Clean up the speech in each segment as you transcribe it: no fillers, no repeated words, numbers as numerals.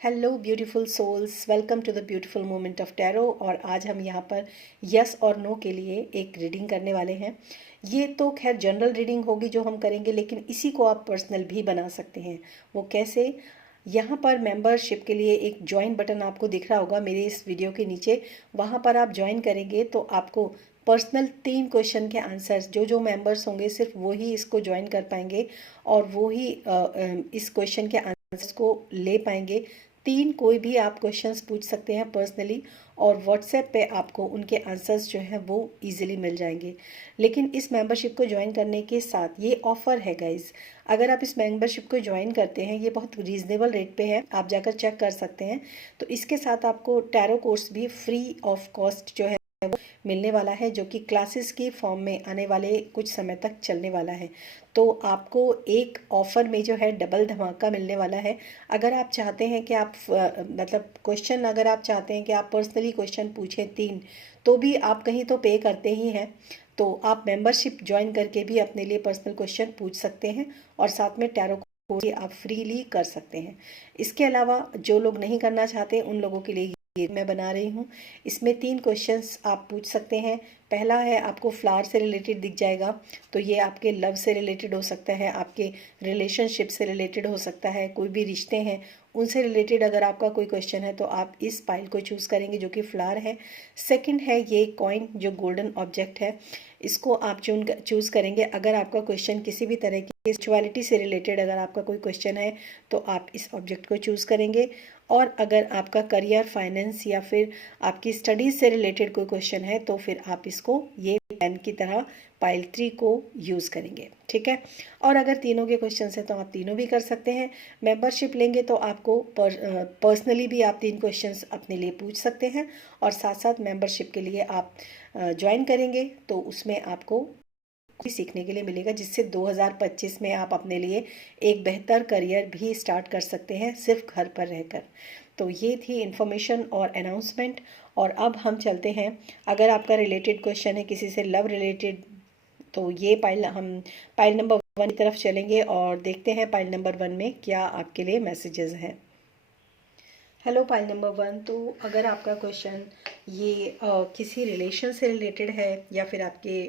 Hello beautiful souls, welcome to the beautiful moment of tarot. और आज हम यहाँ पर यस और नो के लिए एक रीडिंग करने वाले हैं। ये तो खैर जनरल रीडिंग होगी जो हम करेंगे, लेकिन इसी को आप पर्सनल भी बना सकते हैं। वो कैसे? यहाँ पर मेंबरशिप के लिए एक ज्वाइन बटन आपको दिख रहा होगा मेरे इस वीडियो के नीचे। वहाँ पर आप ज्वाइन करेंगे तो आपको पर्सनल 3 क्वेश्चन के आंसर्स, जो मेंबर्स होंगे सिर्फ वो ही इसको ज्वाइन कर पाएंगे और वो ही इस क्वेश्चन के आंसर्स को ले पाएंगे। 3 कोई भी आप क्वेश्चंस पूछ सकते हैं पर्सनली, और व्हाट्सएप पे आपको उनके आंसर्स जो हैं वो इजीली मिल जाएंगे। लेकिन इस मेंबरशिप को ज्वाइन करने के साथ ये ऑफ़र है गाइज, अगर आप इस मेंबरशिप को ज्वाइन करते हैं, ये बहुत रीज़नेबल रेट पे है, आप जाकर चेक कर सकते हैं। तो इसके साथ आपको टैरो कोर्स भी फ्री ऑफ कॉस्ट जो है वो मिलने वाला है, जो कि क्लासेस की फॉर्म में आने वाले कुछ समय तक चलने वाला है। तो आपको एक ऑफ़र में जो है डबल धमाका मिलने वाला है। अगर आप चाहते हैं कि आप मतलब क्वेश्चन, अगर आप चाहते हैं कि आप पर्सनली क्वेश्चन पूछें 3, तो भी आप कहीं तो पे करते ही हैं। तो आप मेंबरशिप ज्वाइन करके भी अपने लिए पर्सनल क्वेश्चन पूछ सकते हैं और साथ में टैरो कोर्स भी आप फ्रीली कर सकते हैं। इसके अलावा जो लोग नहीं करना चाहते उन लोगों के लिए ये मैं बना रही हूँ। इसमें 3 क्वेश्चंस आप पूछ सकते हैं। पहला है, आपको फ्लावर से रिलेटेड दिख जाएगा, तो ये आपके लव से रिलेटेड हो सकता है, आपके रिलेशनशिप से रिलेटेड हो सकता है, कोई भी रिश्ते हैं उनसे रिलेटेड अगर आपका कोई क्वेश्चन है तो आप इस पाइल को चूज़ करेंगे जो कि फ्लावर है। सेकंड है ये कॉइन जो गोल्डन ऑब्जेक्ट है, इसको आप चूज़ करेंगे। अगर आपका क्वेश्चन किसी भी तरह की स्पिरिचुअलिटी से रिलेटेड अगर आपका कोई क्वेश्चन है तो आप इस ऑब्जेक्ट को चूज़ करेंगे। और अगर आपका करियर, फाइनेंस या फिर आपकी स्टडीज़ से रिलेटेड कोई क्वेश्चन है तो फिर आप इसको ये पेन की तरह पाइल 3 को यूज़ करेंगे, ठीक है। और अगर तीनों के क्वेश्चन हैं तो आप तीनों भी कर सकते हैं। मेंबरशिप लेंगे तो आपको पर्सनली भी आप 3 क्वेश्चंस अपने लिए पूछ सकते हैं, और साथ साथ मेंबरशिप के लिए आप ज्वाइन करेंगे तो उसमें आपको सीखने के लिए मिलेगा, जिससे 2025 में आप अपने लिए एक बेहतर करियर भी स्टार्ट कर सकते हैं सिर्फ घर पर रहकर। तो ये थी इन्फॉर्मेशन और अनाउंसमेंट। और अब हम चलते हैं, अगर आपका रिलेटेड क्वेश्चन है किसी से लव रिलेटेड, तो ये पाइल नंबर 1 की तरफ चलेंगे और देखते हैं पाइल नंबर 1 में क्या आपके लिए मैसेजेस हैं। Hello pile number 1। तो अगर आपका क्वेश्चन ये किसी रिलेशन से रिलेटेड है या फिर आपके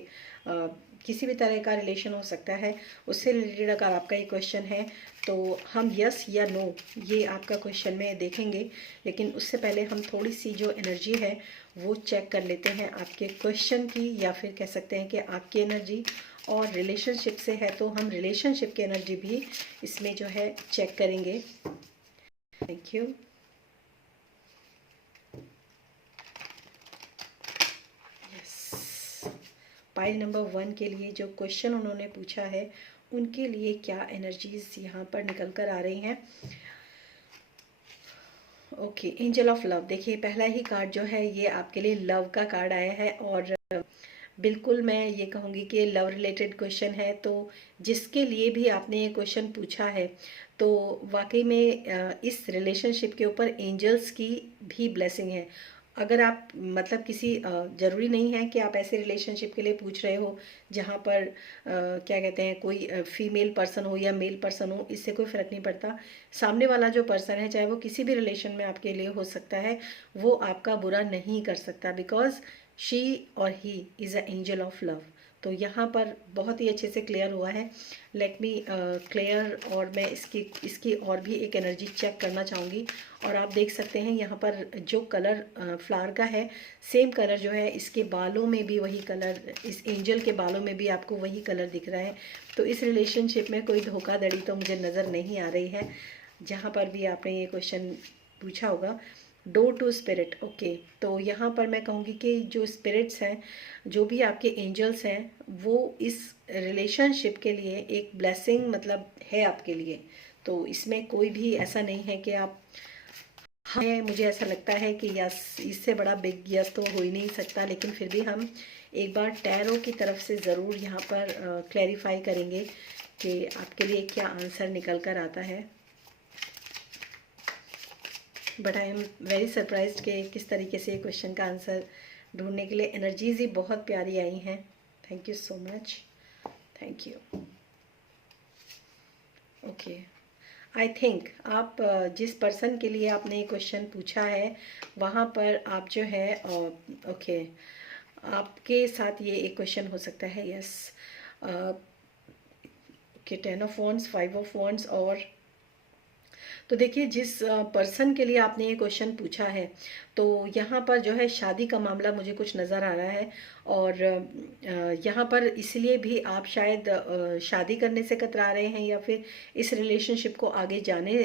किसी भी तरह का रिलेशन हो सकता है, उससे रिलेटेड अगर आपका ये क्वेश्चन है तो हम यस या नो ये आपका क्वेश्चन में देखेंगे। लेकिन उससे पहले हम थोड़ी सी जो एनर्जी है वो चेक कर लेते हैं आपके क्वेश्चन की, या फिर कह सकते हैं कि आपकी एनर्जी। और रिलेशनशिप से है तो हम रिलेशनशिप की एनर्जी भी इसमें जो है चेक करेंगे। Thank you. पाइल नंबर 1 के लिए जो क्वेश्चन उन्होंने पूछा है उनके लिए क्या एनर्जीज यहाँ पर निकल कर आ रही हैं। Okay, angel of love. देखिए पहला ही कार्ड जो है ये आपके लिए लव का कार्ड आया है, और बिल्कुल मैं ये कहूँगी कि लव रिलेटेड क्वेश्चन है। तो जिसके लिए भी आपने ये क्वेश्चन पूछा है तो वाकई में इस रिलेशनशिप के ऊपर एंजल्स की भी ब्लेसिंग है। अगर आप मतलब किसी ज़रूरी नहीं है कि आप ऐसे रिलेशनशिप के लिए पूछ रहे हो जहाँ पर क्या कहते हैं, कोई फीमेल पर्सन हो या मेल पर्सन हो, इससे कोई फ़र्क नहीं पड़ता। सामने वाला जो पर्सन है, चाहे वो किसी भी रिलेशन में आपके लिए हो सकता है, वो आपका बुरा नहीं कर सकता, बिकॉज शी और he is a angel of love. तो यहाँ पर बहुत ही अच्छे से क्लियर हुआ है। लेट मी क्लियर, और मैं इसकी और भी एक एनर्जी चेक करना चाहूँगी। और आप देख सकते हैं यहाँ पर जो कलर फ्लावर का है, सेम कलर जो है इसके बालों में भी वही कलर, इस एंजल के बालों में भी आपको वही कलर दिख रहा है। तो इस रिलेशनशिप में कोई धोखाधड़ी तो मुझे नज़र नहीं आ रही है। जहाँ पर भी आपने ये क्वेश्चन पूछा होगा, डोर टू स्पिरिट। ओके, तो यहाँ पर मैं कहूँगी कि जो स्पिरिट्स हैं, जो भी आपके एंजल्स हैं, वो इस रिलेशनशिप के लिए एक ब्लेसिंग मतलब है आपके लिए। तो इसमें कोई भी ऐसा नहीं है कि आप, हाँ मुझे ऐसा लगता है कि यस, इससे बड़ा बिग यस तो हो ही नहीं सकता। लेकिन फिर भी हम एक बार टैरो की तरफ से ज़रूर यहाँ पर क्लैरिफाई करेंगे कि आपके लिए क्या आंसर निकल कर आता है। But I am very surprised कि किस तरीके से क्वेश्चन का आंसर ढूंढने के लिए एनर्जीज ही बहुत प्यारी आई हैं। Thank you so much, thank you. Okay, I think आप जिस पर्सन के लिए आपने क्वेश्चन पूछा है वहाँ पर आप जो है ओके आपके साथ ये एक क्वेश्चन हो सकता है। Yes, okay, 10 of wands, 5 of wands. और तो देखिए जिस पर्सन के लिए आपने ये क्वेश्चन पूछा है तो यहाँ पर जो है शादी का मामला मुझे कुछ नज़र आ रहा है। और यहाँ पर इसलिए भी आप शायद शादी करने से कतरा रहे हैं या फिर इस रिलेशनशिप को आगे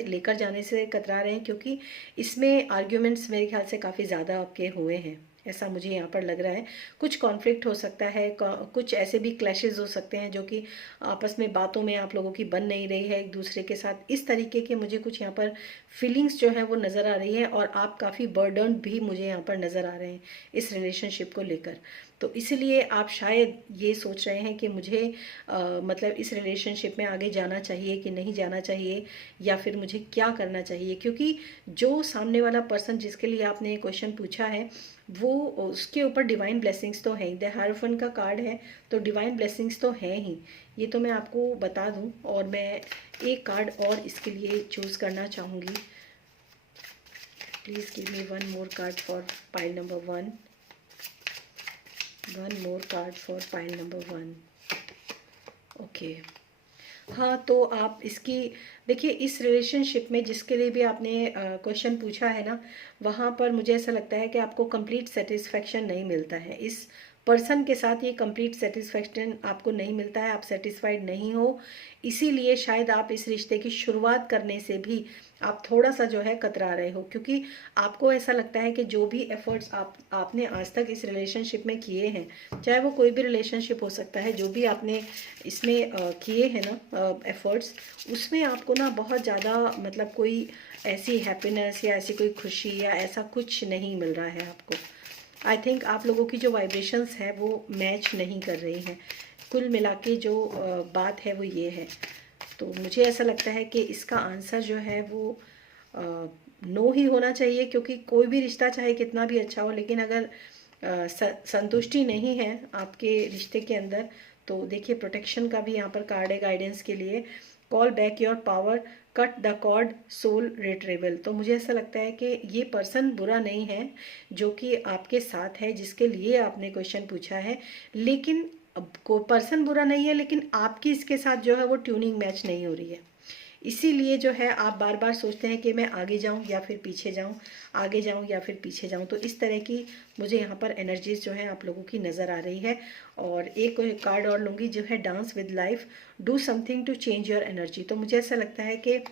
लेकर जाने से कतरा रहे हैं, क्योंकि इसमें आर्ग्यूमेंट्स मेरे ख्याल से काफ़ी ज़्यादा आपके हुए हैं, ऐसा मुझे यहाँ पर लग रहा है। कुछ कॉन्फ्लिक्ट हो सकता है, कुछ ऐसे भी क्लैशेस हो सकते हैं जो कि आपस में बातों में आप लोगों की बन नहीं रही है एक दूसरे के साथ। इस तरीके के मुझे कुछ यहाँ पर फीलिंग्स जो है वो नज़र आ रही है और आप काफ़ी बर्डन भी मुझे यहाँ पर नज़र आ रहे हैं इस रिलेशनशिप को लेकर। तो इसलिए आप शायद ये सोच रहे हैं कि मुझे मतलब इस रिलेशनशिप में आगे जाना चाहिए कि नहीं जाना चाहिए, या फिर मुझे क्या करना चाहिए, क्योंकि जो सामने वाला पर्सन जिसके लिए आपने क्वेश्चन पूछा है वो उसके ऊपर डिवाइन ब्लेसिंग्स तो हैं ही। द हायरोफेंट का कार्ड है तो डिवाइन ब्लेसिंग्स तो हैं ही, ये तो मैं आपको बता दूं। और मैं एक कार्ड और इसके लिए चूज़ करना चाहूँगी। Please give me one more card for pile number 1। One more card for pile number 1। Okay, हाँ, तो आप इसकी देखिए इस रिलेशनशिप में जिसके लिए भी आपने क्वेश्चन पूछा है ना, वहाँ पर मुझे ऐसा लगता है कि आपको कंप्लीट सेटिस्फेक्शन नहीं मिलता है। इस पर्सन के साथ ये कंप्लीट सेटिस्फेक्शन आपको नहीं मिलता है, आप सेटिस्फाइड नहीं हो। इसीलिए शायद आप इस रिश्ते की शुरुआत करने से भी आप थोड़ा सा जो है कतरा रहे हो, क्योंकि आपको ऐसा लगता है कि जो भी एफर्ट्स आपने आज तक इस रिलेशनशिप में किए हैं, चाहे वो कोई भी रिलेशनशिप हो सकता है, जो भी आपने इसमें किए हैं ना एफर्ट्स, उसमें आपको ना बहुत ज़्यादा मतलब कोई ऐसी हैप्पीनेस या ऐसी कोई खुशी या ऐसा कुछ नहीं मिल रहा है आपको। आई थिंक आप लोगों की जो वाइब्रेशंस है वो मैच नहीं कर रही हैं। कुल मिला के जो बात है वो ये है। तो मुझे ऐसा लगता है कि इसका आंसर जो है वो नो ही होना चाहिए, क्योंकि कोई भी रिश्ता चाहे कितना भी अच्छा हो, लेकिन अगर संतुष्टि नहीं है आपके रिश्ते के अंदर, तो देखिए प्रोटेक्शन का भी यहाँ पर कार्ड है गाइडेंस के लिए। Call back your power, cut the cord, soul retrieval. तो मुझे ऐसा लगता है कि ये पर्सन बुरा नहीं है जो कि आपके साथ है, जिसके लिए आपने क्वेश्चन पूछा है, लेकिन अब को पर्सन बुरा नहीं है, लेकिन आपकी इसके साथ जो है वो ट्यूनिंग मैच नहीं हो रही है। इसीलिए जो है आप बार बार सोचते हैं कि मैं आगे जाऊं या फिर पीछे जाऊं, आगे जाऊं या फिर पीछे जाऊं। तो इस तरह की मुझे यहाँ पर एनर्जीज जो है आप लोगों की नज़र आ रही है। और एक कार्ड और लूँगी जो है dance with life, do something to change your energy. तो मुझे ऐसा लगता है कि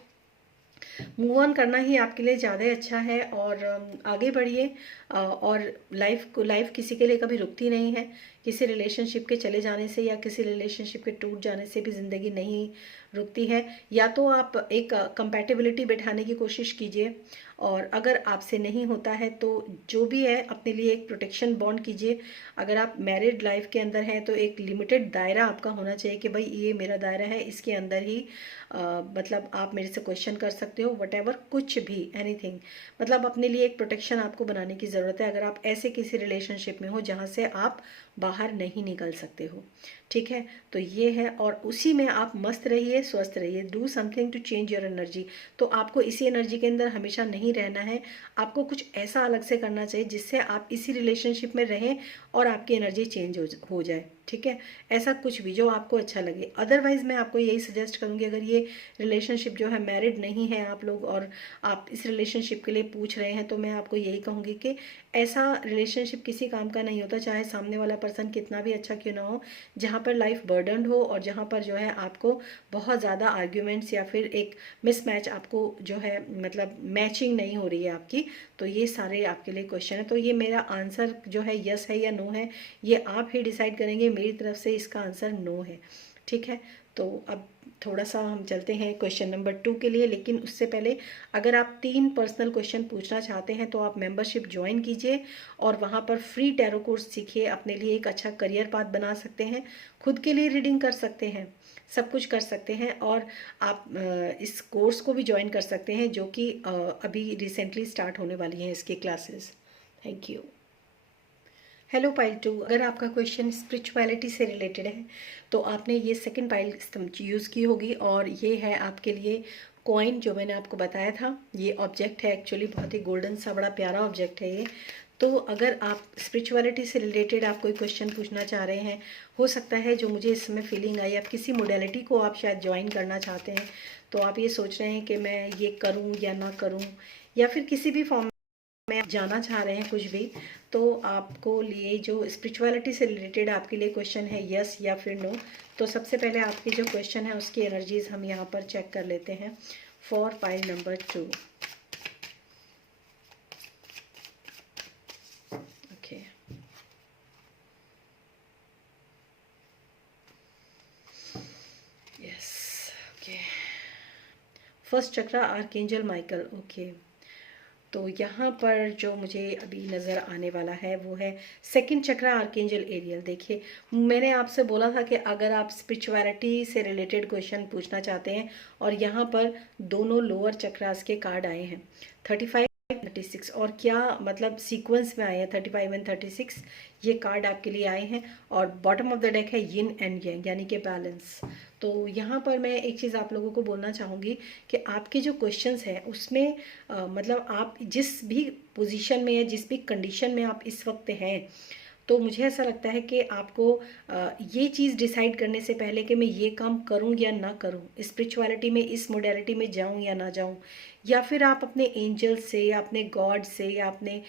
मूव ऑन करना ही आपके लिए ज़्यादा अच्छा है और आगे बढ़िए। और लाइफ किसी के लिए कभी रुकती नहीं है। किसी रिलेशनशिप के चले जाने से या किसी रिलेशनशिप के टूट जाने से भी ज़िंदगी नहीं रुकती है। या तो आप एक कंपैटिबिलिटी बैठाने की कोशिश कीजिए, और अगर आपसे नहीं होता है तो जो भी है अपने लिए एक प्रोटेक्शन बॉन्ड कीजिए। अगर आप मैरिड लाइफ के अंदर हैं तो एक लिमिटेड दायरा आपका होना चाहिए कि भाई ये मेरा दायरा है, इसके अंदर ही मतलब आप मेरे से क्वेश्चन कर सकते हो, वटेवर, कुछ भी, एनीथिंग। मतलब अपने लिए एक प्रोटेक्शन आपको बनाने की ज़रूरत है अगर आप ऐसे किसी रिलेशनशिप में हो जहाँ से आप बाहर नहीं निकल सकते हो। ठीक है, तो ये है, और उसी में आप मस्त रहिए, स्वस्थ रहिए। Do something to change your energy. तो आपको इसी एनर्जी के अंदर हमेशा नहीं रहना है, आपको कुछ ऐसा अलग से करना चाहिए जिससे आप इसी रिलेशनशिप में रहें और आपकी एनर्जी चेंज हो जाए। ठीक है, ऐसा कुछ भी जो आपको अच्छा लगे। अदरवाइज़ मैं आपको यही सजेस्ट करूँगी, अगर ये रिलेशनशिप जो है मैरिड नहीं है आप लोग और आप इस रिलेशनशिप के लिए पूछ रहे हैं, तो मैं आपको यही कहूँगी कि ऐसा रिलेशनशिप किसी काम का नहीं होता, चाहे सामने वाला पर्सन कितना भी अच्छा क्यों ना हो, जहाँ पर लाइफ बर्डनड हो और जहाँ पर जो है आपको बहुत ज़्यादा आर्ग्यूमेंट्स या फिर एक मिसमैच आपको जो है मतलब मैचिंग नहीं हो रही है आपकी। तो ये सारे आपके लिए क्वेश्चन है। तो ये मेरा आंसर जो है यस है या नो है, ये आप ही डिसाइड करेंगे। मेरी तरफ से इसका आंसर नो है। ठीक है, तो अब थोड़ा सा हम चलते हैं क्वेश्चन नंबर 2 के लिए, लेकिन उससे पहले अगर आप 3 पर्सनल क्वेश्चन पूछना चाहते हैं तो आप मेंबरशिप ज्वाइन कीजिए और वहाँ पर फ्री टैरो कोर्स सीखिए, अपने लिए एक अच्छा करियर पाथ बना सकते हैं, खुद के लिए रीडिंग कर सकते हैं, सब कुछ कर सकते हैं। और आप इस कोर्स को भी ज्वाइन कर सकते हैं जो कि अभी रिसेंटली स्टार्ट होने वाली हैं इसकी classes. Thank you. Hello pile 2, अगर आपका क्वेश्चन स्पिरिचुअलिटी से रिलेटेड है तो आपने ये सेकंड पाइल यूज़ की होगी और ये है आपके लिए कॉइन जो मैंने आपको बताया था, ये ऑब्जेक्ट है एक्चुअली बहुत ही गोल्डन सा बड़ा प्यारा ऑब्जेक्ट है ये। तो अगर आप स्पिरिचुअलिटी से रिलेटेड आप कोई क्वेश्चन पूछना चाह रहे हैं, हो सकता है जो मुझे इस समय फीलिंग आई, आप किसी मोडेलिटी को आप शायद ज्वाइन करना चाहते हैं, तो आप ये सोच रहे हैं कि मैं ये करूं या ना करूं, या फिर किसी भी फॉर्म में आप जाना चाह रहे हैं कुछ भी, तो आपको लिए जो स्पिरिचुअलिटी से रिलेटेड आपके लिए क्वेश्चन है यस या फिर नो। तो सबसे पहले आपके जो क्वेश्चन है उसकी एनर्जीज हम यहाँ पर चेक कर लेते हैं for pile number 2। Okay, yes, okay. First chakra archangel Michael. Okay, तो यहाँ पर जो मुझे अभी नज़र आने वाला है वो है सेकंड चक्रा आर्कएंजल एरियल। देखिए, मैंने आपसे बोला था कि अगर आप स्पिरिचुअलिटी से रिलेटेड क्वेश्चन पूछना चाहते हैं, और यहाँ पर दोनों लोअर चक्रास के कार्ड आए हैं 35 36, और क्या मतलब सीक्वेंस में आए हैं 35 एंड 36, ये कार्ड आपके लिए आए हैं। और बॉटम ऑफ द डेक है यिन एंड yang, यानी कि बैलेंस। तो यहाँ पर मैं एक चीज़ आप लोगों को बोलना चाहूँगी कि आपके जो क्वेश्चंस हैं उसमें मतलब आप जिस भी पोजीशन में या जिस भी कंडीशन में आप इस वक्त हैं, तो मुझे ऐसा लगता है कि आपको ये चीज़ डिसाइड करने से पहले कि मैं ये काम करूं या ना करूं, स्पिरिचुअलिटी में इस मोडेलिटी में जाऊं या ना जाऊं, या फिर आप अपने एंजल से या अपने गॉड से या अपने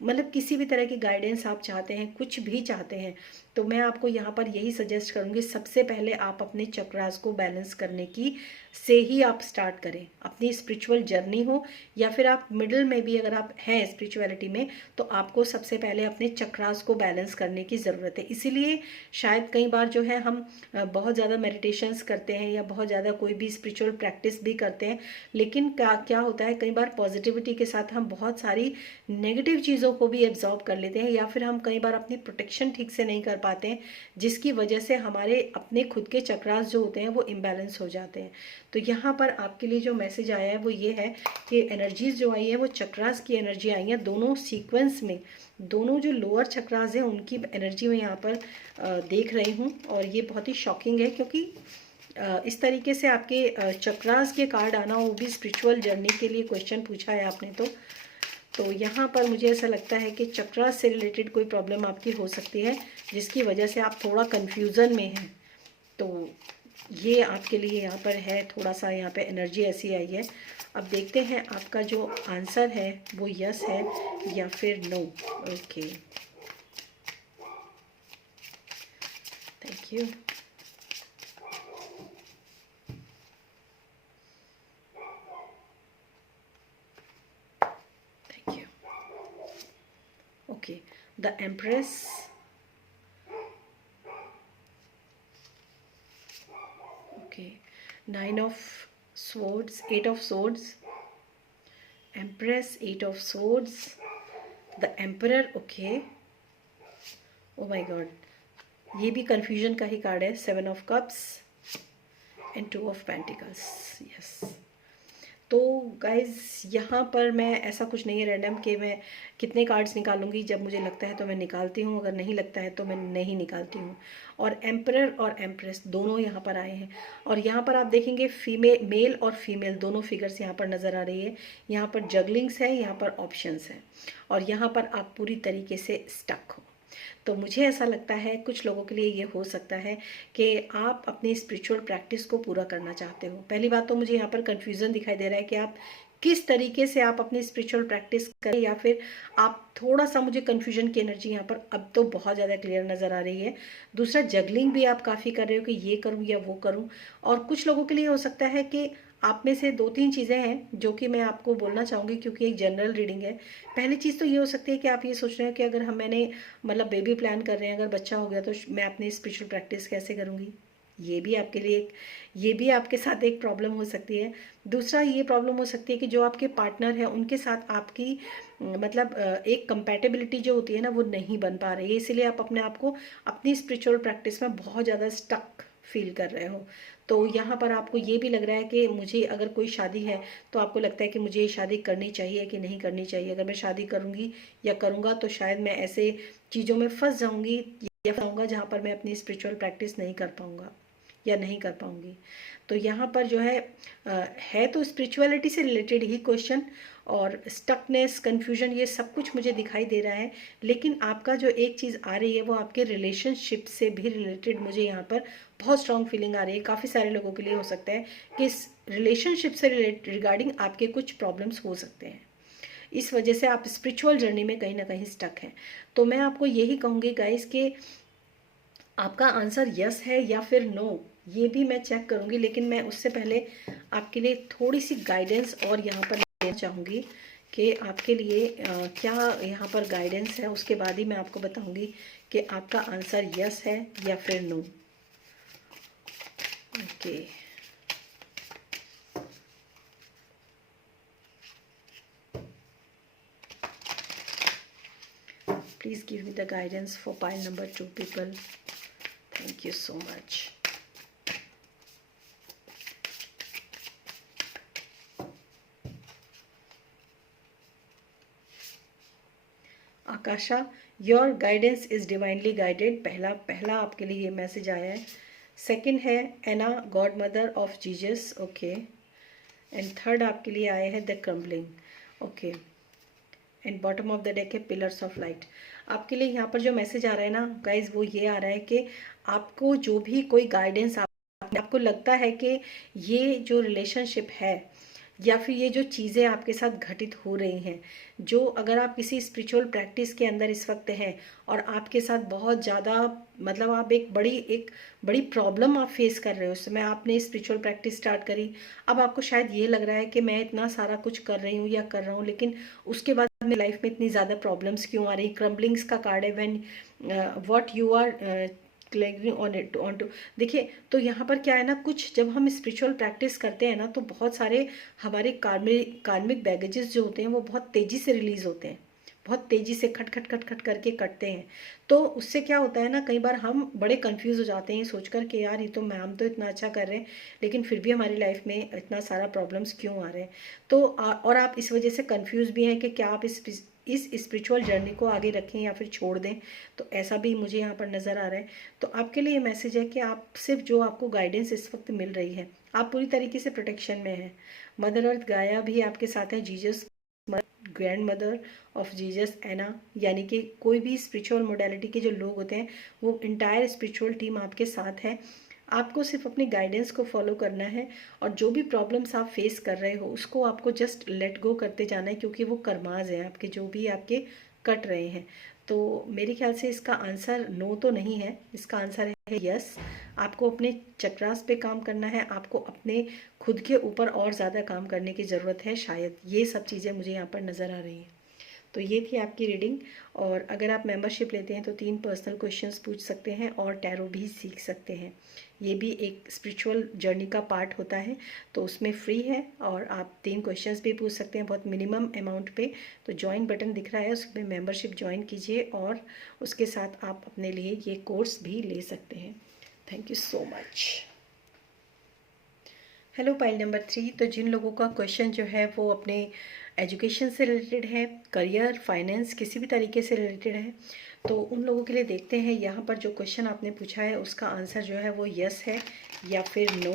मतलब किसी भी तरह की गाइडेंस आप चाहते हैं, कुछ भी चाहते हैं, तो मैं आपको यहाँ पर यही सजेस्ट करूँगी, सबसे पहले आप अपने चक्रास को बैलेंस करने की से ही आप स्टार्ट करें। अपनी स्पिरिचुअल जर्नी हो या फिर आप मिडिल में भी अगर आप हैं स्पिरिचुअलिटी में, तो आपको सबसे पहले अपने चक्रास को बैलेंस करने की ज़रूरत है। इसीलिए शायद कई बार जो है हम बहुत ज़्यादा मेडिटेशंस करते हैं या बहुत ज़्यादा कोई भी स्पिरिचुअल प्रैक्टिस भी करते हैं, लेकिन क्या होता है, कई बार पॉजिटिविटी के साथ हम बहुत सारी नेगेटिव चीज़ों को भी एब्जॉर्ब कर लेते हैं, या फिर हम कई बार अपनी प्रोटेक्शन ठीक से नहीं कर पाते हैं, जिसकी वजह से हमारे अपने खुद के चक्रास जो होते हैं वो इम्बैलेंस हो जाते हैं। तो यहाँ पर आपके लिए जो मैसेज आया है वो ये है कि एनर्जीज जो आई है वो चक्रास की एनर्जी आई है दोनों सीक्वेंस में। दोनों जो लोअर चक्रास हैं उनकी एनर्जी में यहाँ पर देख रही हूँ, और ये बहुत ही शॉकिंग है, क्योंकि इस तरीके से आपके चक्रास के कार्ड आना, वो भी स्पिरिचुअल जर्नी के लिए क्वेश्चन पूछा है आपने। तो यहाँ पर मुझे ऐसा लगता है कि चक्रास से रिलेटेड कोई प्रॉब्लम आपकी हो सकती है, जिसकी वजह से आप थोड़ा कन्फ्यूज़न में हैं। तो ये आपके लिए यहाँ पर है, थोड़ा सा यहाँ पे एनर्जी ऐसी आई है। अब देखते हैं आपका जो आंसर है वो यस है या फिर no. Okay, thank you. Thank you. Okay, the empress, okay, 9 of swords, 8 of swords, empress, 8 of swords, the emperor। Okay, oh my God, ये भी कंफ्यूजन का ही कार्ड है, 7 of cups and 2 of pentacles। Yes, तो guys यहाँ पर मैं ऐसा कुछ नहीं है रैंडम कि मैं कितने कार्ड्स निकालूंगी, जब मुझे लगता है तो मैं निकालती हूँ, अगर नहीं लगता है तो मैं नहीं निकालती हूँ। और एम्परर और एम्प्रेस दोनों यहाँ पर आए हैं, और यहाँ पर आप देखेंगे मेल और फीमेल दोनों फिगर्स यहाँ पर नज़र आ रही है। यहाँ पर जगलिंग्स है, यहाँ पर ऑप्शंस है, और यहाँ पर आप पूरी तरीके से स्टक हो। तो मुझे ऐसा लगता है कुछ लोगों के लिए ये हो सकता है कि आप अपनी स्पिरिचुअल प्रैक्टिस को पूरा करना चाहते हो। पहली बात तो मुझे यहाँ पर कन्फ्यूज़न दिखाई दे रहा है कि आप किस तरीके से आप अपनी स्पिरिचुअल प्रैक्टिस करें, या फिर आप थोड़ा सा, मुझे कन्फ्यूजन की एनर्जी यहाँ पर अब तो बहुत ज़्यादा क्लियर नज़र आ रही है। दूसरा, जगलिंग भी आप काफ़ी कर रहे हो कि ये करूँ या वो करूँ। और कुछ लोगों के लिए हो सकता है कि आप में से 2-3 चीज़ें हैं जो कि मैं आपको बोलना चाहूँगी, क्योंकि एक जनरल रीडिंग है। पहली चीज़ तो ये हो सकती है कि आप ये सोच रहे हो कि अगर मैंने मतलब बेबी प्लान कर रहे हैं, अगर बच्चा हो गया तो मैं अपनी स्पिरिचुअल प्रैक्टिस कैसे करूँगी। ये भी आपके लिए ये भी आपके साथ एक प्रॉब्लम हो सकती है। दूसरा, ये प्रॉब्लम हो सकती है कि जो आपके पार्टनर है उनके साथ आपकी मतलब एक कंपैटिबिलिटी जो होती है ना, वो नहीं बन पा रही है, इसीलिए आप अपने आप को अपनी स्पिरिचुअल प्रैक्टिस में बहुत ज़्यादा स्टक फील कर रहे हो। तो यहाँ पर आपको ये भी लग रहा है कि मुझे अगर कोई शादी है तो आपको लगता है कि मुझे ये शादी करनी चाहिए कि नहीं करनी चाहिए, अगर मैं शादी करूँगी या करूँगा तो शायद मैं ऐसे चीज़ों में फंस जाऊँगी या फंसाऊँगा जहाँ पर मैं अपनी स्पिरिचुअल प्रैक्टिस नहीं कर पाऊँगा, या नहीं कर पाऊँगी। तो यहाँ पर जो है तो स्पिरिचुअलिटी से रिलेटेड ही क्वेश्चन, और स्टकनेस, कन्फ्यूजन, ये सब कुछ मुझे दिखाई दे रहा है। लेकिन आपका जो एक चीज़ आ रही है वो आपके रिलेशनशिप से भी रिलेटेड मुझे यहाँ पर बहुत स्ट्रॉन्ग फीलिंग आ रही है। काफ़ी सारे लोगों के लिए हो सकता है कि इस रिलेशनशिप से रिगार्डिंग आपके कुछ प्रॉब्लम्स हो सकते हैं, इस वजह से आप स्पिरिचुअल जर्नी में कहीं ना कहीं स्टक हैं। तो मैं आपको यही कहूँगी गाइस कि आपका आंसर यस है या फिर नो, ये भी मैं चेक करूँगी। लेकिन मैं उससे पहले आपके लिए थोड़ी सी गाइडेंस और यहाँ पर देना चाहूँगी कि आपके लिए क्या यहाँ पर गाइडेंस है। उसके बाद ही मैं आपको बताऊँगी कि आपका आंसर यस है या फिर no. Okay, please give me the guidance for pile number 2 people. Thank you so much. Akasha, your guidance is divinely guided. पहला आपके लिए ये मैसेज आया है। सेकंड है Anna, God mother of Jesus. Okay, and third आपके लिए आया है the crumbling. Okay, and bottom of the deck है पिलर्स ऑफ लाइट। आपके लिए यहाँ पर जो मैसेज आ रहा है ना गाइज, वो ये आ रहा है कि आपको जो भी कोई गाइडेंस आपको लगता है कि ये जो रिलेशनशिप है या फिर ये जो चीज़ें आपके साथ घटित हो रही हैं, जो अगर आप किसी स्पिरिचुअल प्रैक्टिस के अंदर इस वक्त हैं और आपके साथ बहुत ज़्यादा मतलब आप एक बड़ी प्रॉब्लम आप फेस कर रहे हो, उस समय आपने स्पिरिचुअल प्रैक्टिस स्टार्ट करी। अब आपको शायद ये लग रहा है कि मैं इतना सारा कुछ कर रही हूँ या कर रहा हूँ, लेकिन उसके बाद मेरी लाइफ में इतनी ज़्यादा प्रॉब्लम्स क्यों आ रही। क्रम्बलिंग्स का कार्ड है, when what you are clinging on it on to. देखिए, तो यहाँ पर क्या है ना, कुछ जब हम स्पिरिचुअल प्रैक्टिस करते हैं ना तो बहुत सारे हमारे कार्मिक बैगेजेस जो होते हैं वो बहुत तेज़ी से रिलीज होते हैं, बहुत तेज़ी से खट खट खट खट करके कटते हैं। तो उससे क्या होता है ना, कई बार हम बड़े कंफ्यूज हो जाते हैं सोचकर कि यार ये तो मैम तो इतना अच्छा कर रहे हैं, लेकिन फिर भी हमारी लाइफ में इतना सारा प्रॉब्लम्स क्यों आ रहे हैं। तो और आप इस वजह से कंफ्यूज भी हैं कि क्या आप इस स्पिरिचुअल जर्नी को आगे रखें या फिर छोड़ दें। तो ऐसा भी मुझे यहाँ पर नज़र आ रहा है। तो आपके लिए मैसेज है कि आप सिर्फ जो आपको गाइडेंस इस वक्त मिल रही है, आप पूरी तरीके से प्रोटेक्शन में हैं। मदर अर्थ गाया भी आपके साथ है, Jesus grandmother of Jesus Anna, यानी कि कोई भी स्पिरिचुअल मोडालिटी के जो लोग होते हैं वो इंटायर स्पिरिचुअल टीम आपके साथ है। आपको सिर्फ अपनी गाइडेंस को फॉलो करना है और जो भी प्रॉब्लम्स आप फेस कर रहे हो उसको आपको जस्ट लेट गो करते जाना है, क्योंकि वो कर्माज हैं आपके जो भी आपके कट रहे हैं। तो मेरे ख्याल से इसका आंसर नो तो नहीं है, इसका आंसर है यस। आपको अपने चक्रास पे काम करना है, आपको अपने खुद के ऊपर और ज़्यादा काम करने की ज़रूरत है। शायद ये सब चीज़ें मुझे यहाँ पर नज़र आ रही हैं। तो ये थी आपकी रीडिंग। और अगर आप मेंबरशिप लेते हैं तो 3 पर्सनल क्वेश्चंस पूछ सकते हैं और टैरो भी सीख सकते हैं। ये भी एक स्पिरिचुअल जर्नी का पार्ट होता है, तो उसमें फ्री है और आप 3 क्वेश्चंस भी पूछ सकते हैं बहुत मिनिमम अमाउंट पे। तो ज्वाइन बटन दिख रहा है, उसमें मेंबरशिप ज्वाइन कीजिए और उसके साथ आप अपने लिए ये कोर्स भी ले सकते हैं। Thank you so much. Hello pile number 3। तो जिन लोगों का क्वेश्चन जो है वो अपने एजुकेशन से रिलेटेड है, करियर, फाइनेंस, किसी भी तरीके से रिलेटेड है, तो उन लोगों के लिए देखते हैं यहाँ पर जो क्वेश्चन आपने पूछा है उसका आंसर जो है वो यस है या फिर नो।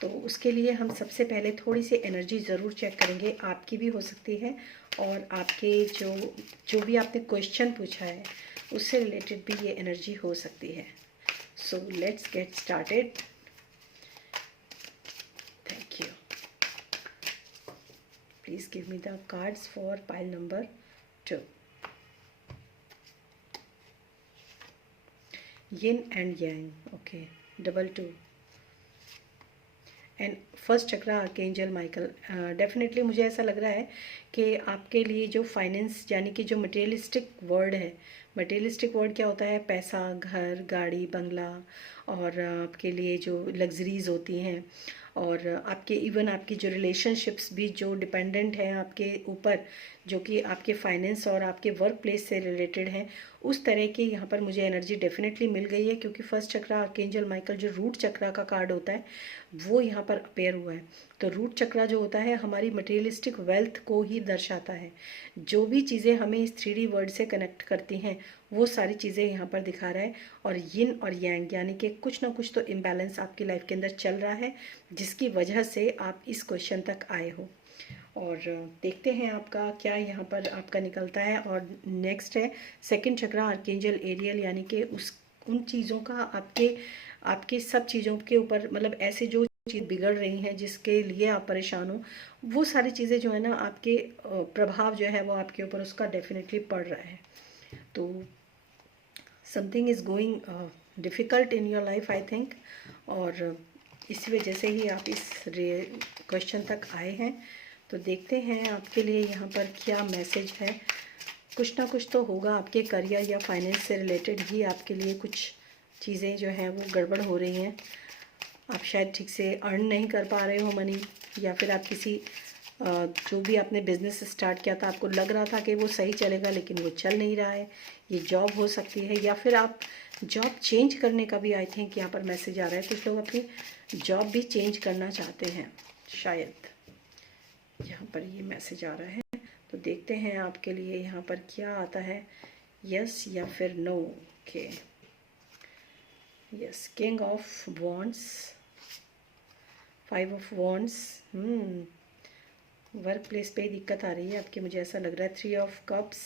तो उसके लिए हम सबसे पहले थोड़ी सी एनर्जी ज़रूर चेक करेंगे, आपकी भी हो सकती है और आपके जो भी आपने क्वेश्चन पूछा है उससे रिलेटेड भी ये एनर्जी हो सकती है। So let's get started. Thank you. Please give me the cards for pile number 2. Yin and Yang. Okay. Double 2. And first chakra archangel Michael. Definitely मुझे ऐसा लग रहा है कि आपके लिए जो फाइनेंस यानी कि जो मटेरियलिस्टिक वर्ड है, मटेरियलिस्टिक वर्ड क्या होता है, पैसा, घर, गाड़ी, बंगला, और आपके लिए जो लग्जरीज होती हैं और आपके इवन आपकी जो रिलेशनशिप्स भी जो डिपेंडेंट हैं आपके ऊपर, जो कि आपके फाइनेंस और आपके वर्क प्लेस से रिलेटेड हैं, उस तरह की यहाँ पर मुझे एनर्जी डेफिनेटली मिल गई है। क्योंकि फर्स्ट चक्रा आर्कएंजल माइकल जो रूट चक्रा का कार्ड होता है, वो यहाँ पर अपेयर हुआ है। तो रूट चक्रा जो होता है हमारी मटेरियलिस्टिक वेल्थ को ही दर्शाता है। जो भी चीज़ें हमें इस 3D वर्ल्ड से कनेक्ट करती हैं वो सारी चीज़ें यहाँ पर दिखा रहा है। और यिन और यांग यानी कि कुछ ना कुछ तो इम्बैलेंस आपकी लाइफ के अंदर चल रहा है, जिसकी वजह से आप इस क्वेश्चन तक आए हो। और देखते हैं आपका क्या यहाँ पर आपका निकलता है। और नेक्स्ट है सेकंड चक्रा आर्कएंजल एरियल, यानी कि उस उन चीज़ों का आपके सब चीज़ों के ऊपर, मतलब ऐसे जो चीज़ बिगड़ रही हैं जिसके लिए आप परेशान हो, वो सारी चीज़ें जो है ना आपके प्रभाव जो है वो आपके ऊपर उसका डेफिनेटली पड़ रहा है। तो something is going difficult in your life I think, और इसी वजह से ही आप इस क्वेश्चन तक आए हैं। तो देखते हैं आपके लिए यहाँ पर क्या मैसेज है। कुछ ना कुछ तो होगा, आपके करियर या फाइनेंस से रिलेटेड ही आपके लिए कुछ चीज़ें जो हैं वो गड़बड़ हो रही हैं। आप शायद ठीक से अर्न नहीं कर पा रहे हो मनी, या फिर आप किसी जो भी आपने बिज़नेस स्टार्ट किया था आपको लग रहा था कि वो सही चलेगा लेकिन वो चल नहीं रहा है। ये जॉब हो सकती है, या फिर आप जॉब चेंज करने का भी आई थिंक यहाँ पर मैसेज आ रहा है। कुछ लोग अपनी जॉब भी चेंज करना चाहते हैं शायद, यहाँ पर ये मैसेज आ रहा है। तो देखते हैं आपके लिए यहाँ पर क्या आता है, यस या फिर no. Okay, yes, king of wands, 5 of wands. Workplace पे ही दिक्कत आ रही है आपकी, मुझे ऐसा लग रहा है। 3 of cups,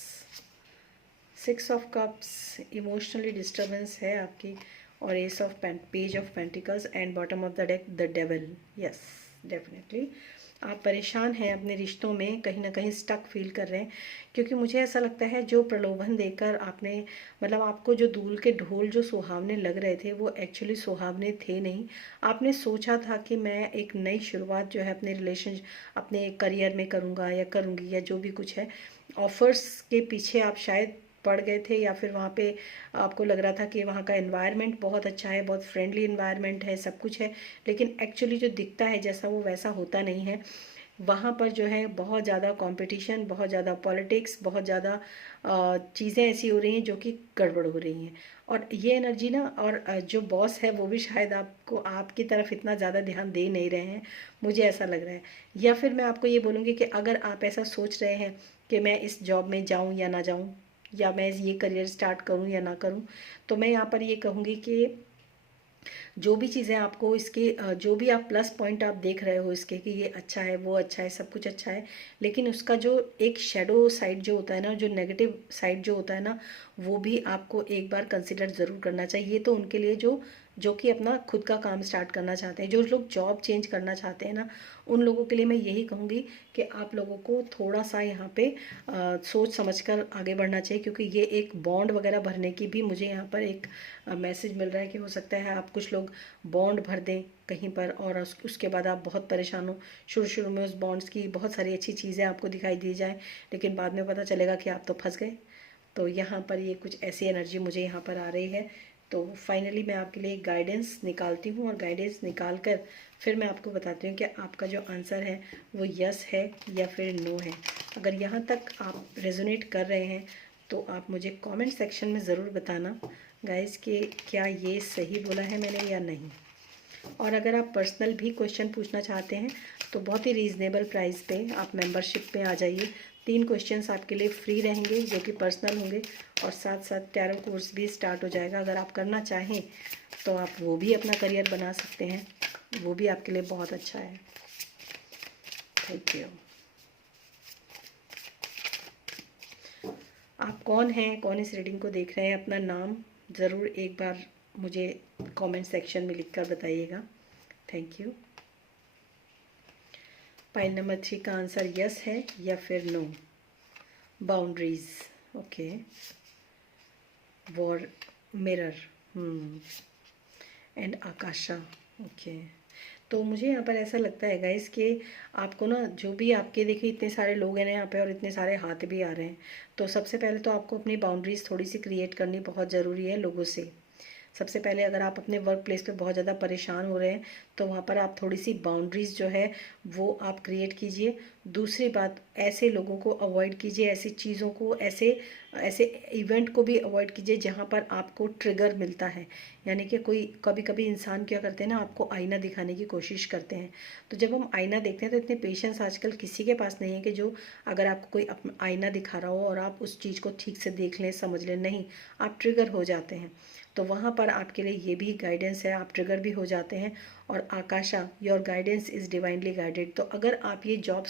6 of cups, emotionally disturbance है आपकी, और S of page of pentacles and bottom of the deck the devil. Yes, definitely आप परेशान हैं अपने रिश्तों में, कहीं ना कहीं स्टक फील कर रहे हैं, क्योंकि मुझे ऐसा लगता है जो प्रलोभन देकर आपने, मतलब आपको जो दूल के ढोल जो सुहावने लग रहे थे वो एक्चुअली सुहावने थे नहीं। आपने सोचा था कि मैं एक नई शुरुआत जो है अपने अपने करियर में करूँगा या करूँगी, या जो भी कुछ है, ऑफर्स के पीछे आप शायद पड़ गए थे, या फिर वहाँ पे आपको लग रहा था कि वहाँ का एनवायरनमेंट बहुत अच्छा है, बहुत फ्रेंडली एनवायरनमेंट है, सब कुछ है, लेकिन एक्चुअली जो दिखता है जैसा वो वैसा होता नहीं है। वहाँ पर जो है बहुत ज़्यादा कंपटीशन, बहुत ज़्यादा पॉलिटिक्स, बहुत ज़्यादा चीज़ें ऐसी हो रही हैं जो कि गड़बड़ हो रही हैं। और ये एनर्जी ना, और जो बॉस है वो भी शायद आपको आपकी तरफ इतना ज़्यादा ध्यान दे नहीं रहे हैं, मुझे ऐसा लग रहा है। या फिर मैं आपको ये बोलूँगी कि अगर आप ऐसा सोच रहे हैं कि मैं इस जॉब में जाऊँ या ना जाऊँ, या मैं ये करियर स्टार्ट करूँ या ना करूँ, तो मैं यहाँ पर ये कहूँगी कि जो भी चीज़ें आपको इसके जो भी आप प्लस पॉइंट आप देख रहे हो इसके कि ये अच्छा है, वो अच्छा है, सब कुछ अच्छा है, लेकिन उसका जो एक शेडो साइड जो होता है ना, जो नेगेटिव साइड जो होता है ना, वो भी आपको एक बार कंसिडर ज़रूर करना चाहिए। तो उनके लिए जो कि अपना खुद का काम स्टार्ट करना चाहते हैं, जो लोग जॉब चेंज करना चाहते हैं ना, उन लोगों के लिए मैं यही कहूँगी कि आप लोगों को थोड़ा सा यहाँ पे सोच समझकर आगे बढ़ना चाहिए, क्योंकि ये एक बॉन्ड वगैरह भरने की भी मुझे यहाँ पर एक मैसेज मिल रहा है कि हो सकता है आप कुछ लोग बॉन्ड भर दें कहीं पर, और उसके बाद आप बहुत परेशान हो। शुरू शुरू में उस बॉन्ड्स की बहुत सारी अच्छी चीज़ें आपको दिखाई दी जाए, लेकिन बाद में पता चलेगा कि आप तो फंस गए। तो यहाँ पर ये कुछ ऐसी एनर्जी मुझे यहाँ पर आ रही है। तो फाइनली मैं आपके लिए गाइडेंस निकालती हूँ, और गाइडेंस निकाल कर फिर मैं आपको बताती हूँ कि आपका जो आंसर है वो यस है या फिर नो है। अगर यहाँ तक आप रेजोनेट कर रहे हैं तो आप मुझे कमेंट सेक्शन में ज़रूर बताना गाइस कि क्या ये सही बोला है मैंने या नहीं। और अगर आप पर्सनल भी क्वेश्चन पूछना चाहते हैं तो बहुत ही रीज़नेबल प्राइस पे आप मेंबरशिप पे आ जाइए। 3 क्वेश्चंस आपके लिए फ्री रहेंगे जो कि पर्सनल होंगे, और साथ साथ टैरो कोर्स भी स्टार्ट हो जाएगा। अगर आप करना चाहें तो आप वो भी अपना करियर बना सकते हैं, वो भी आपके लिए बहुत अच्छा है। Thank you. आप कौन हैं, कौन इस रीडिंग को देख रहे हैं, अपना नाम ज़रूर एक बार मुझे कमेंट सेक्शन में लिखकर बताइएगा। Thank you. पाइल नंबर 3 का आंसर यस है या फिर no. Boundaries, okay, war, mirror, and Akasha, okay. तो मुझे यहाँ पर ऐसा लगता है गाइस कि आपको ना, जो भी आपके देखिए इतने सारे लोग हैं ना यहाँ पे, और इतने सारे हाथ भी आ रहे हैं, तो सबसे पहले तो आपको अपनी बाउंड्रीज़ थोड़ी सी क्रिएट करनी बहुत ज़रूरी है लोगों से। सबसे पहले अगर आप अपने वर्क प्लेस पे बहुत ज़्यादा परेशान हो रहे हैं तो वहाँ पर आप थोड़ी सी बाउंड्रीज़ जो है वो आप क्रिएट कीजिए। दूसरी बात, ऐसे लोगों को अवॉइड कीजिए, ऐसी चीज़ों को, ऐसे ऐसे इवेंट को भी अवॉइड कीजिए जहाँ पर आपको ट्रिगर मिलता है। यानी कि कोई कभी कभी इंसान क्या करते हैं ना, आपको आईना दिखाने की कोशिश करते हैं। तो जब हम आईना देखते हैं तो इतने पेशेंस आजकल किसी के पास नहीं है कि जो अगर आपको कोई आईना दिखा रहा हो और आप उस चीज़ को ठीक से देख लें, समझ लें, नहीं, आप ट्रिगर हो जाते हैं। तो वहाँ पर आपके लिए ये भी गाइडेंस है, आप ट्रिगर भी हो जाते हैं। और Akasha, your guidance is divinely guided. तो अगर आप ये जॉब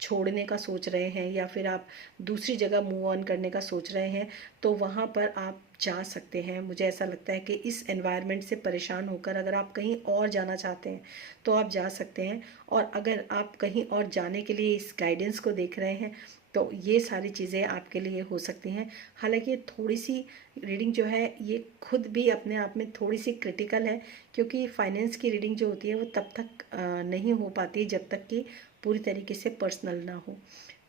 छोड़ने का सोच रहे हैं या फिर आप दूसरी जगह मूव ऑन करने का सोच रहे हैं, तो वहाँ पर आप जा सकते हैं। मुझे ऐसा लगता है कि इस एनवायरनमेंट से परेशान होकर अगर आप कहीं और जाना चाहते हैं तो आप जा सकते हैं। और अगर आप कहीं और जाने के लिए इस गाइडेंस को देख रहे हैं तो ये सारी चीज़ें आपके लिए हो सकती हैं। हालांकि थोड़ी सी रीडिंग जो है ये खुद भी अपने आप में थोड़ी सी क्रिटिकल है, क्योंकि फाइनेंस की रीडिंग जो होती है वो तब तक नहीं हो पाती जब तक कि पूरी तरीके से पर्सनल ना हो।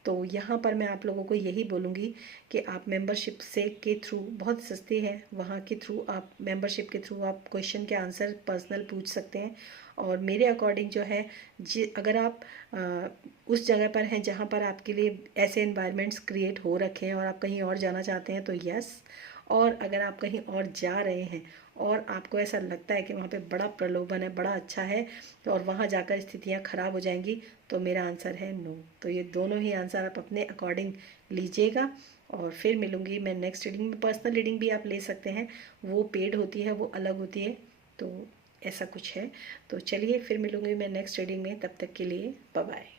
तो यहाँ पर मैं आप लोगों को यही बोलूँगी कि आप मेंबरशिप से के थ्रू, बहुत सस्ती है, वहाँ के थ्रू आप मेंबरशिप के थ्रू आप क्वेश्चन के आंसर पर्सनल पूछ सकते हैं। और मेरे अकॉर्डिंग जो है, अगर आप उस जगह पर हैं जहाँ पर आपके लिए ऐसे एनवायरनमेंट्स क्रिएट हो रखे हैं और आप कहीं और जाना चाहते हैं तो यस। और अगर आप कहीं और जा रहे हैं और आपको ऐसा लगता है कि वहाँ पे बड़ा प्रलोभन है, बड़ा अच्छा है, तो और वहाँ जाकर स्थितियाँ ख़राब हो जाएंगी, तो मेरा आंसर है नो। तो ये दोनों ही आंसर आप अपने अकॉर्डिंग लीजिएगा। और फिर मिलूँगी मैं नेक्स्ट रीडिंग में। पर्सनल रीडिंग भी आप ले सकते हैं, वो पेड होती है, वो अलग होती है, तो ऐसा कुछ है। तो चलिए फिर मिलूँगी मैं नेक्स्ट रीडिंग में, तब तक के लिए बाय बाय।